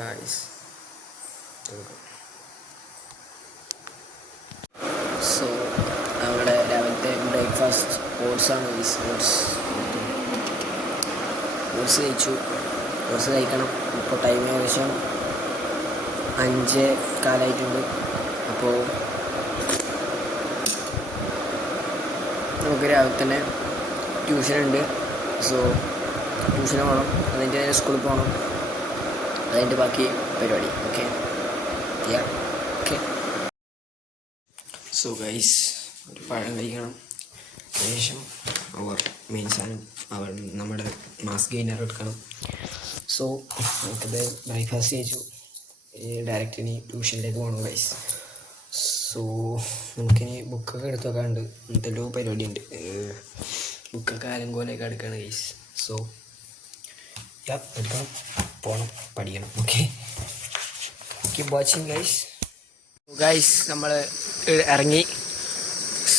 guys. So നമ്മുടെ രാവിലത്തെ breakfast ഓട്സാണ് guys. Oats കഴിച്ചു. ഓട്സ് കഴിക്കണം. ഇപ്പോൾ ടൈം ഏകദേശം 5:15 അപ്പോൾ നമുക്ക് രാവിലെ തന്നെ ട്യൂഷനുണ്ട്. സോ ട്യൂഷന് പോകണം, അതിൻ്റെ സ്കൂളിൽ പോകണം, അതിൻ്റെ ബാക്കി പരിപാടി. Okay okay. സോ ഗൈസ്, ഒരു പഴം കഴിക്കണം. ശേഷം മെയിൻ സാധനം നമ്മുടെ മാസ് ഗെയിനർ എടുക്കണം. സോ നമുക്കത് ബ്രേക്ക്ഫാസ്റ്റ് കഴിച്ചു. ഡയറക്റ്റ് ഇനി ട്യൂഷനിലേക്ക് പോകണം ഗൈസ്. സോ നമുക്കിനി ബുക്കൊക്കെ എടുത്ത് വെക്കാറുണ്ട്. എന്തെല്ലോ പരിപാടി ഉണ്ട്. ബുക്കൊക്കെ ആലങ്കോലൊക്കെ എടുക്കുകയാണ് ഗൈസ്. സോ എടുക്കണം, പോകണം, പഠിക്കണം. Okay, keep watching guys. നമ്മൾ ഇറങ്ങി.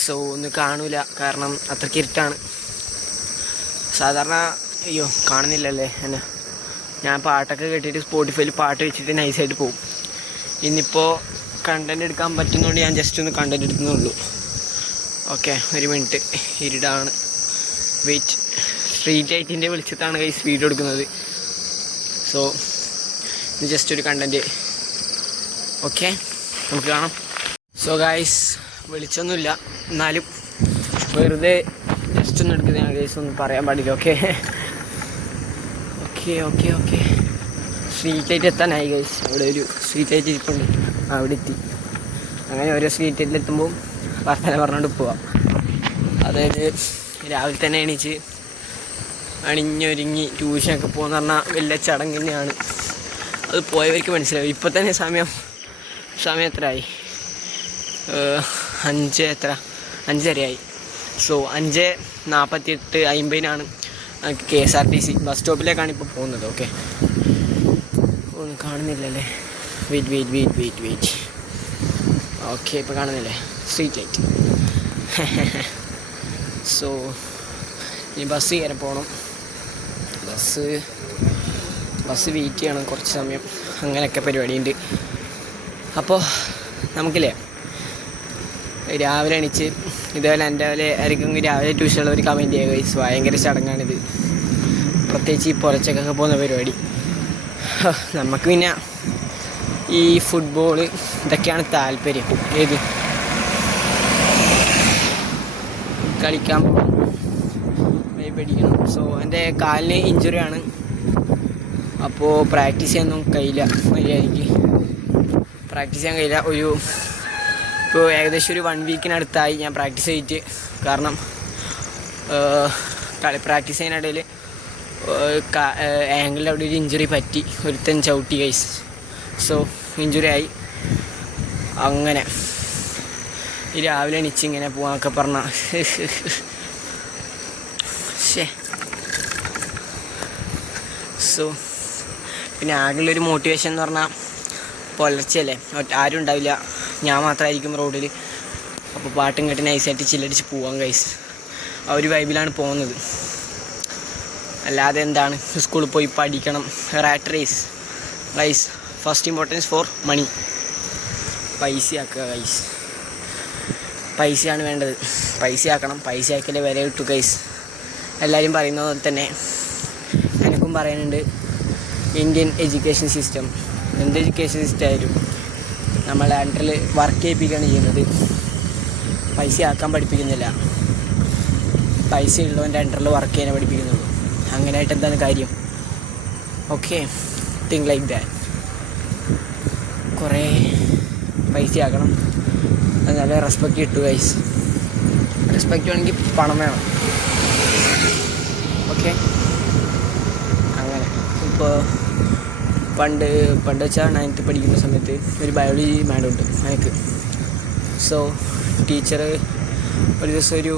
സോ ഒന്നും കാണൂല, കാരണം അത്രയ്ക്ക് ഇരുട്ടാണ്. സാധാരണ അയ്യോ കാണുന്നില്ലല്ലേ എന്നെ. ഞാൻ പാട്ടൊക്കെ കേട്ടിട്ട് സ്പോട്ടിഫൈയിൽ പാട്ട് വെച്ചിട്ട് നൈസായിട്ട് പോകും. ഇന്നിപ്പോൾ കണ്ടൻറ് എടുക്കാൻ പറ്റുന്നതുകൊണ്ട് ഞാൻ ജസ്റ്റ് ഒന്ന് കണ്ടൻറ് എടുക്കുന്നുള്ളൂ. ഓക്കെ, ഒരു മിനിറ്റ്. ഇരുടാണ്, വെയിറ്റ്. സ്ട്രീറ്റ് ലൈറ്റിൻ്റെ വെളിച്ചത്താണ് ഗൈസ് വീഡിയോ എടുക്കുന്നത്. സോ ഇത് ജസ്റ്റ് ഒരു കണ്ടൻറ്. ഓക്കെ, നമുക്ക് കാണാം. സോ ഗൈസ്, വെളിച്ചൊന്നുമില്ല, എന്നാലും വെറുതെ ജസ്റ്റ് ഒന്ന് എടുക്കുന്നതാണ് ഗൈസ്. ഒന്നും പറയാൻ പാടില്ല. Okay okay okay okay street light എത്താനായി ഗൈസ്. അവിടെ ഒരു സ്ട്രീറ്റ് ലൈറ്റ് ഇരിപ്പുണ്ട്, അവിടെ എത്തി. അങ്ങനെ ഓരോ സ്ട്രീറ്റ് ലൈറ്റിലെത്തുമ്പോൾ വർത്തമാനം പറഞ്ഞുകൊണ്ട് പോവാം. അതായത് രാവിലെ തന്നെ എണീച്ച് അണിഞ്ഞൊരുങ്ങി ട്യൂഷനൊക്കെ പോകുന്ന പറഞ്ഞാൽ വലിയ ചടങ്ങ് തന്നെയാണ്. അത് പോയവർക്ക് മനസ്സിലാവും. ഇപ്പോൾ തന്നെ സമയം എത്രയായി? 5:30 സോ 5:48 നമുക്ക് KSRTC ബസ് സ്റ്റോപ്പിലേക്കാണ് ഇപ്പോൾ പോകുന്നത്. ഓക്കെ, ഒന്നും കാണുന്നില്ലല്ലേ? വെയിറ്റ്. ഓക്കെ, ഇപ്പോൾ കാണുന്നില്ലേ സ്ട്രീറ്റ് ലൈറ്റ്? സോ ഇനി ബസ് കയറി പോകണം. ബസ് വെയിറ്റ് ചെയ്യണം കുറച്ച് സമയം. അങ്ങനെയൊക്കെ പരിപാടിയുണ്ട്. അപ്പോൾ നമുക്കില്ലേ രാവിലെ എണീച്ച് ഇതേപോലെ എൻ്റെ ആയിരിക്കും രാവിലെ ട്യൂഷനുള്ളവർ കമൻറ്റ് ചെയ്യുക ഗൈസ്. ഭയങ്കര ചടങ്ങാണിത്, പ്രത്യേകിച്ച് ഈ പുലച്ചക്കൊക്കെ പോകുന്ന പരിപാടി. നമുക്ക് പിന്നെ ഈ ഫുട്ബോൾ ഇതൊക്കെയാണ് താല്പര്യം. ഏത് കളിക്കാൻ പോകണം, പഠിക്കണം. സോ എൻ്റെ കാലിന് ഇഞ്ചുറിയാണ്, അപ്പോൾ പ്രാക്ടീസ് ചെയ്യാനൊന്നും കഴിയില്ല. മര്യാദയ്ക്ക് പ്രാക്ടീസ് ചെയ്യാൻ കഴിയില്ല. ഇപ്പോൾ ഏകദേശം ഒരു 1 വീക്കിനടുത്തായി ഞാൻ പ്രാക്ടീസ് ചെയ്തിട്ട്. കാരണം പ്രാക്ടീസ് ചെയ്യുന്നതിനിടയിൽ ആംഗിളിൽ അവിടെ ഒരു ഇഞ്ചുറി പറ്റി. ഒരുത്തൻ ചവിട്ടി ഗൈസ്. സോ ഇഞ്ചുറി ആയി. അങ്ങനെ ഈ രാവിലെ എണീച്ചിങ്ങനെ പോകാനൊക്കെ പറഞ്ഞാൽ സോ പിന്നെ ആകെയുള്ളൊരു മോട്ടിവേഷൻ എന്ന് പറഞ്ഞാൽ പുലർച്ചയല്ലേ, ആരും ഉണ്ടാവില്ല, ഞാൻ മാത്രമായിരിക്കും റോഡിൽ. അപ്പോൾ പാട്ടും കേട്ട് നൈസായിട്ട് ചില്ലടിച്ച് പോവാം ഗൈസ്. ആ ഒരു വൈബിലാണ് പോകുന്നത്. അല്ലാതെ എന്താണ്, സ്കൂളിൽ പോയി പഠിക്കണം. Rat race first importance for money. പൈസയാക്കുക ഗൈസ്. പൈസയാണ് വേണ്ടത്. പൈസയാക്കണം. പൈസയാക്കലേ വില കിട്ടു ഗൈസ്. എല്ലാവരും പറയുന്ന പോലെ തന്നെ എനിക്കും പറയാനുണ്ട്. ഇന്ത്യൻ എഡ്യൂക്കേഷൻ സിസ്റ്റം, എന്ത് എഡ്യൂക്കേഷൻ സിസ്റ്റം ആയാലും നമ്മളെ അണ്ടറിൽ വർക്ക് ചെയ്യിപ്പിക്കുകയാണ് ചെയ്യുന്നത്. പൈസ ആക്കാൻ പഠിപ്പിക്കുന്നില്ല. പൈസ ഉള്ളവൻ്റെ അണ്ടറിൽ വർക്ക് ചെയ്യാൻ പഠിപ്പിക്കുന്നുള്ളൂ. അങ്ങനെയായിട്ട് എന്താണ് കാര്യം? Okay, think like that. കുറേ പൈസ ആക്കണം, നല്ല റെസ്പെക്റ്റ് കിട്ടും ഗൈസ്. റെസ്പെക്റ്റ് വേണമെങ്കിൽ പണം വേണം. ഓക്കെ, അങ്ങനെ ഇപ്പോൾ പണ്ട് വെച്ചാൽ 9th പഠിക്കുന്ന സമയത്ത് ഒരു ബയോളജി മാഡം ഉണ്ട് എനിക്ക്. സോ ടീച്ചർ ഒരു ദിവസം ഒരു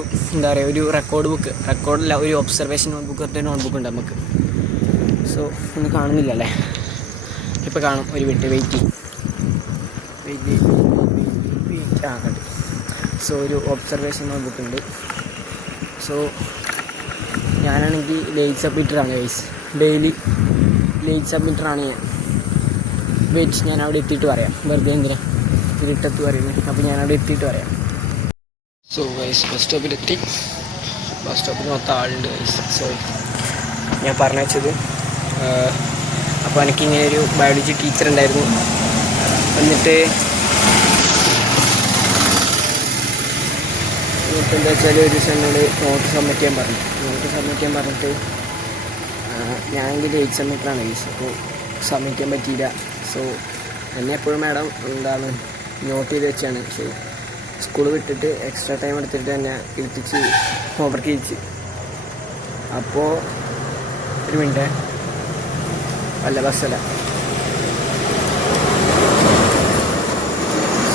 ഒരു റെക്കോർഡല്ല, ഒരു ഒബ്സർവേഷൻ നോട്ട്ബുക്ക് ഒരു നോട്ട്ബുക്ക് ഉണ്ട് നമുക്ക്. സോ ഒന്നും കാണുന്നില്ലല്ലേ? ഇപ്പോൾ കാണും. ഒരു മിനിറ്റ് വെയിറ്റ് ആകട്ടെ. സോ ഒരു ഒബ്സർവേഷൻ നോട്ട്ബുക്ക് ഉണ്ട്. സോ ഞാനാണെങ്കിൽ ലേറ്റ് സബ്മിറ്ററാണ് ഗൈസ്. ഡെയിലി ലേറ്റ് സബ്മിറ്ററാണ് ഞാൻ. വെയിറ്റ്, ഞാൻ അവിടെ എത്തിയിട്ട് പറയാം. വെറുതെ എന്തിനാ ഇരുട്ടത്ത് പറയുന്നത്. അപ്പോൾ ഞാൻ അവിടെ എത്തിയിട്ട് പറയാം. സോ ഗൈസ്, ബസ് സ്റ്റോപ്പിലെത്തി. ബസ് സ്റ്റോപ്പിൽ മൊത്തം ആളുണ്ട് ഗൈസ്. സോ ഞാൻ പറഞ്ഞു വെച്ചത്, അപ്പോൾ എനിക്കിങ്ങനെ ഒരു ബയോളജി ടീച്ചർ ഉണ്ടായിരുന്നു. എന്നിട്ട് എന്താ വെച്ചാൽ ഒരു ദിവസം എന്നോട് നോട്ട് സബ്മിറ്റ് ചെയ്യാൻ പറഞ്ഞു. നോട്ട് സബ്മിറ്റ് ചെയ്യാൻ പറഞ്ഞിട്ട് ഞാനെങ്കിൽ 8th സെമിസ്റ്ററാണ് ഗൈസ്. അപ്പോൾ സബ്മിറ്റ് ചെയ്യാൻ പറ്റിയില്ല. സോ എന്നെ എപ്പോഴും മാഡം എന്താണ് നോട്ട് ചെയ്ത് വെച്ചാണ്. സോ സ്കൂൾ വിട്ടിട്ട് എക്സ്ട്രാ ടൈം എടുത്തിട്ട് തന്നെ ഇരുത്തിച്ച് ഹോംവർക്ക് ചെയ്യിച്ച്. അപ്പോൾ ഒരു മിനിറ്റ്, അല്ല ബസ്സല്ല.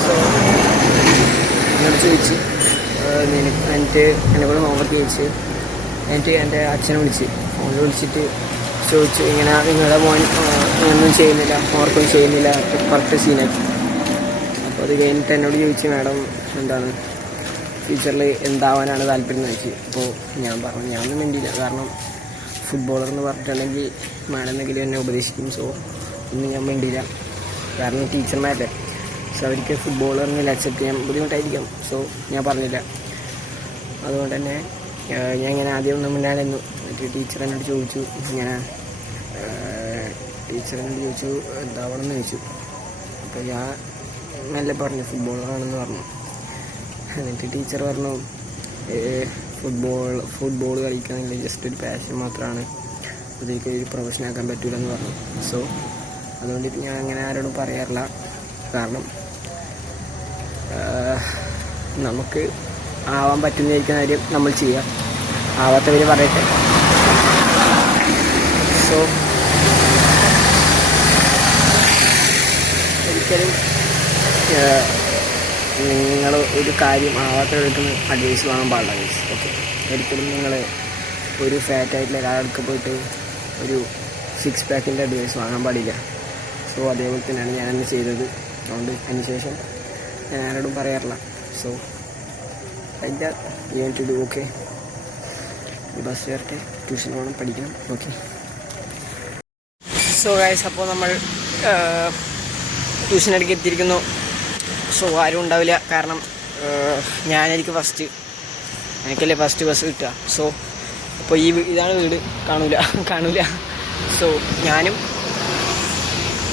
സോ എന്നോട് ചോദിച്ച് എന്നിട്ട് എന്നെ കൂടെ ഹോംവർക്ക് ചെയ്യിച്ച്. എന്നിട്ട് എൻ്റെ അച്ഛനെ വിളിച്ച്, ഫോണിൽ വിളിച്ചിട്ട് ചോദിച്ചു, ഇങ്ങനെ നിങ്ങളുടെ മോൻ ഒന്നും ചെയ്യുന്നില്ല, ഹോംവർക്കൊന്നും ചെയ്യുന്നില്ല, കറക്റ്റ് സീനാക്കി. അപ്പോൾ അത് കഴിഞ്ഞിട്ട് എന്നോട് ചോദിച്ചു, മാഡം എന്താണ് ഫ്യൂച്ചറിൽ എന്താവാനാണ് താല്പര്യം എന്ന് ചോദിച്ചു. അപ്പോൾ ഞാൻ പറഞ്ഞു, ഞാനൊന്നും വേണ്ടിയില്ല, കാരണം ഫുട്ബോളർ എന്ന് പറഞ്ഞിട്ടുണ്ടെങ്കിൽ മാഡം എന്തെങ്കിലും എന്നെ ഉപദേശിക്കും. സോ ഒന്നും ഞാൻ വേണ്ടിയില്ല, കാരണം ടീച്ചർമാരല്ലേ. സോ അവർക്ക് ഫുട്ബോളറിനെ അക്സെപ്റ്റ് ചെയ്യാൻ ബുദ്ധിമുട്ടായിരിക്കും. സോ ഞാൻ പറഞ്ഞില്ല. അതുകൊണ്ട് തന്നെ ഞാൻ ഇങ്ങനെ ആദ്യം ഒന്നും മിണ്ടായിരുന്നു. എന്നിട്ട് ടീച്ചർ എന്നോട് ചോദിച്ചു, ഇങ്ങനെ എന്താവണമെന്ന് ചോദിച്ചു. അപ്പോൾ ഞാൻ നല്ല പറഞ്ഞു ഫുട്ബോളറാണെന്ന് പറഞ്ഞു. എന്നിട്ട് ടീച്ചർ പറഞ്ഞു, ഫുട്ബോൾ കളിക്കുകയാണെങ്കിൽ ജസ്റ്റ് ഒരു പാഷൻ മാത്രമാണ്, അതിലേക്ക് ഒരു പ്രൊഫഷൻ ആക്കാൻ പറ്റില്ലെന്ന് പറഞ്ഞു. സോ അതുകൊണ്ട് ഞാൻ അങ്ങനെ ആരോടും പറയാറില്ല, കാരണം നമുക്ക് ആവാൻ പറ്റുന്നതായിരിക്കുന്ന കാര്യം നമ്മൾ ചെയ്യുക, ആവാത്തവർ പറയട്ടെ. സോ ഒരിക്കലും നിങ്ങൾ ഒരു കാര്യം ആവാത്തവർക്ക് അഡ്വൈസ് വാങ്ങാൻ പാടില്ല ഗൈസ്. ഓക്കെ, ഒരിക്കലും നിങ്ങൾ ഒരു ഫാറ്റായിട്ടുള്ള ഒരാൾക്ക് പോയിട്ട് ഒരു 6 പാക്കിൻ്റെ അഡ്വൈസ് വാങ്ങാൻ പാടില്ല. സോ അതേപോലെ തന്നെയാണ് ഞാനന്ന് ചെയ്തത്. അതുകൊണ്ട് അതിന് ശേഷം ഞാൻ ആരോടും പറയാറില്ല. സോ അതിൻ്റെ ടു ഡു. ഓക്കെ, ബസ് കയറട്ടെ, ട്യൂഷൻ വേണം, പഠിക്കണം. ഓക്കെ. സോ ഗൈസ്, അപ്പോൾ നമ്മൾ ട്യൂഷൻ ഇടയ്ക്ക് എത്തിയിരിക്കുന്നു. സോ ആരും ഉണ്ടാവില്ല, കാരണം ഞാനായിരിക്കും ഫസ്റ്റ്, എനിക്കല്ലേ ഫസ്റ്റ് ബസ് കിട്ടുക. സോ അപ്പോൾ ഇതാണ് വീട്, കാണൂല. സോ ഞാനും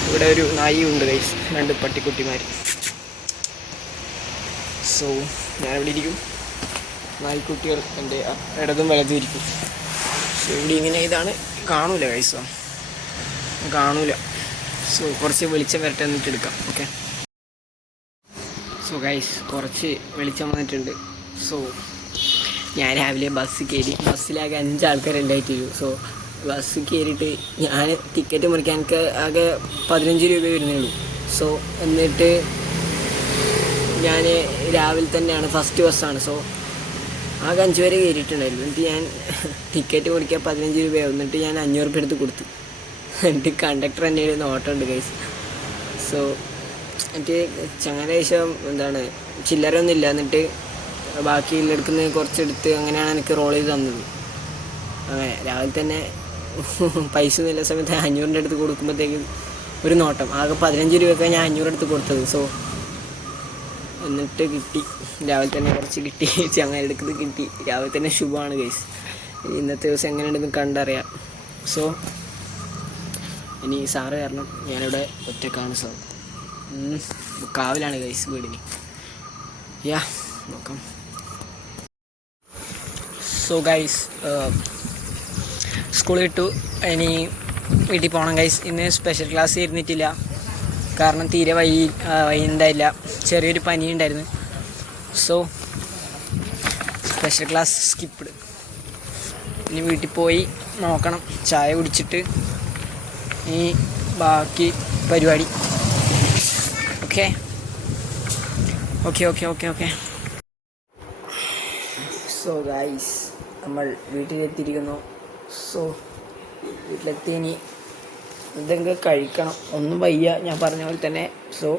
ഇവിടെ ഒരു നായിയും ഉണ്ട് ഗൈസ്, 2 പട്ടിക്കുട്ടിമാർ. സോ ഞാനിവിടെ ഇരിക്കും, നായ്ക്കുട്ടികൾ എൻ്റെ ഇടതും വലതും ഇരിക്കും. സോ ഇവിടെ ഇങ്ങനെ ഇതാണ്, കാണൂല ഗൈസ്, കാണൂല. സോ കുറച്ച് വെളിച്ചം വരട്ടെ, എന്നിട്ട് എടുക്കാം. ഓക്കെ. സോ ഗൈസ്, കുറച്ച് വെളിച്ചം വന്നിട്ടുണ്ട്. സോ ഞാൻ രാവിലെ ബസ് കയറി, ബസ്സിലാകെ 5 ആൾക്കാരുണ്ടായിട്ട് വരും. സോ ബസ് കയറിയിട്ട് ഞാൻ ടിക്കറ്റ് മുറിക്കാൻ എനിക്ക് ആകെ 15 രൂപ വരുന്നുള്ളൂ. സോ എന്നിട്ട് ഞാൻ രാവിലെ തന്നെയാണ്, ഫസ്റ്റ് ബസ്സാണ്. സോ ആകെ 5 പേരെ കയറിയിട്ടുണ്ടായിരുന്നു. എന്നിട്ട് ഞാൻ ടിക്കറ്റ് മുറിക്കാൻ 15 രൂപയാവും. എന്നിട്ട് ഞാൻ 500 രൂപ എടുത്ത് കൊടുത്തു. എന്നിട്ട് കണ്ടക്ടർ എൻ്റെ ഒരു നോട്ടമുണ്ട് ഗൈസ്. സോ എന്നിട്ട് ചങ്ങനാശം എന്താണ് ചില്ലറൊന്നും ഇല്ല. എന്നിട്ട് ബാക്കിയിലെടുക്കുന്ന കുറച്ചെടുത്ത് അങ്ങനെയാണ് എനിക്ക് റോൾ ചെയ്ത് തന്നത്. അങ്ങനെ രാവിലെ തന്നെ പൈസ ഒന്നുമില്ല സമയത്ത് 500 അടുത്ത് കൊടുക്കുമ്പോഴത്തേക്കും ഒരു നോട്ടം, ആകെ 15 രൂപയൊക്കെ ഞാൻ 500 അടുത്ത് കൊടുത്തത്. സോ എന്നിട്ട് കിട്ടി, രാവിലെ തന്നെ കുറച്ച് കിട്ടി, ചങ്ങായി എടുക്കുന്നത് കിട്ടി. രാവിലെ തന്നെ ശുഭമാണ് ഗൈസ്. ഇന്നത്തെ ദിവസം എങ്ങനെയുണ്ടെന്ന് കണ്ടറിയാം. സോ ഇനി സാറ് കാരണം ഞാനിവിടെ ഒറ്റക്കാണ്. സോ കാവിലാണ് ഗൈസ് വീടിന്. നോക്കാം. സോ ഗൈസ്, സ്കൂൾ വിട്ടു, ഇനി വീട്ടിൽ പോകണം ഗൈസ്. ഇന്ന് സ്പെഷ്യൽ ക്ലാസ് ഇരുന്നിട്ടില്ല, കാരണം തീരെ ഉണ്ടായില്ല, ചെറിയൊരു പനി ഉണ്ടായിരുന്നു. So special class skipped. ഇനി വീട്ടിൽ പോയി നോക്കണം, ചായ കുടിച്ചിട്ട് ഈ ബാക്കി പരിപാടി. ഓക്കെ. സോ ഗൈസ്, നമ്മൾ വീട്ടിലെത്തിയിരിക്കുന്നു. സോ വീട്ടിലെത്തി ഇനി എന്തെങ്കിലും കഴിക്കണം, ഒന്നും വയ്യ, ഞാൻ പറഞ്ഞ പോലെ തന്നെ. സോ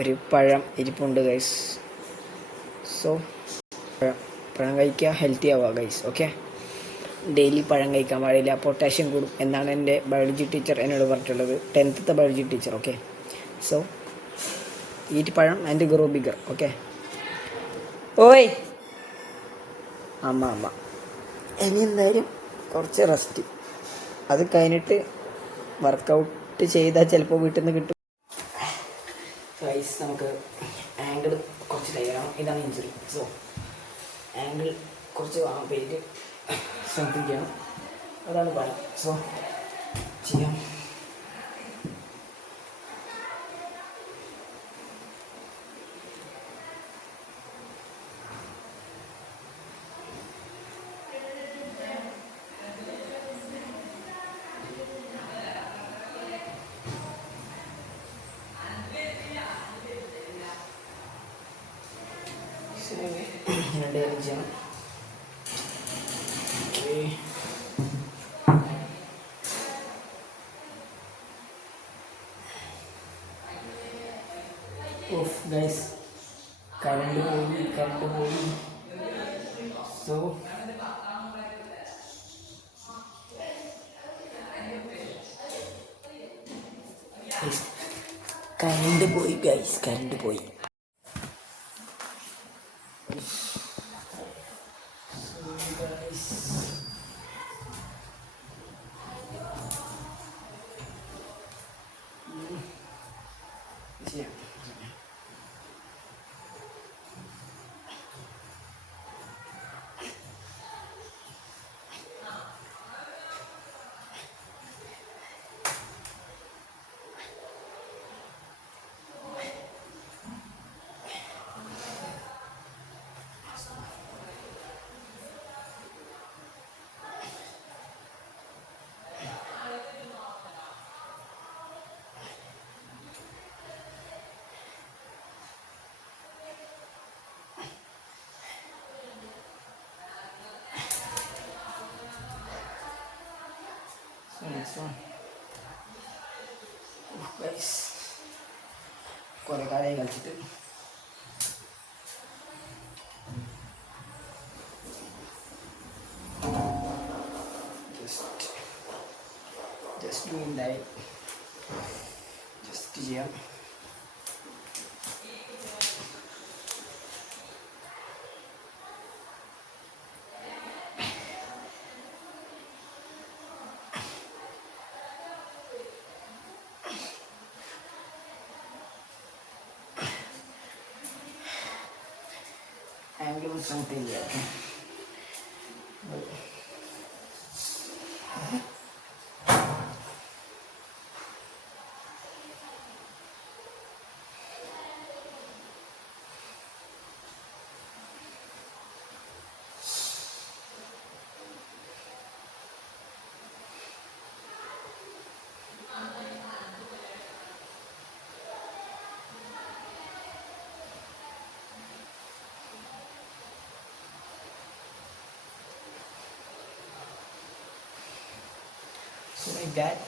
ഒരു പഴം ഇരിപ്പുണ്ട് ഗൈസ്. സോ പഴം കഴിക്കുക, ഹെൽത്തി ആവുക ഗൈസ്. ഓക്കെ. ഡെയിലി പഴം കഴിക്കാൻ പാടില്ല, പൊട്ടാഷ്യം കൂടും എന്നാണ് എൻ്റെ ബയോളജി ടീച്ചർ എന്നോട് പറഞ്ഞിട്ടുള്ളത്. 10th biology teacher. Okay, so eat പഴം ആൻഡ് ഗ്രോ ബിഗർ. ഓക്കെ, ഓയ് അമ്മ ഇനി എന്തായാലും കുറച്ച് റെസ്റ്റ്, അത് കഴിഞ്ഞിട്ട് വർക്കൗട്ട് ചെയ്താൽ ചിലപ്പോൾ വീട്ടിൽ നിന്ന് കിട്ടും. ഗൈസ്, നമുക്ക് ആംഗിൾ കുറച്ച് തയ്യാറാണ്. ഇതാണ് ഇഞ്ചുറി. സോ ആംഗിൾ കുറച്ച് പേര് ശ്രദ്ധിക്കണം, അതാണ് പണി. സോ ചെയ്യാം. ഡെയിലി ചെയ്യണം. ഓഫ് ഗൈസ്, കറണ്ട് പോയി. സോ കറണ്ട് പോയി ഗൈസ്, കറണ്ട് പോയി. Next one. Guys, കുറേ കാര്യം കളിച്ചിട്ട് ജസ്റ്റ് ഡൂയിങ് ജസ്റ്റ് ചെയ്യാം. Angle something here. So like that.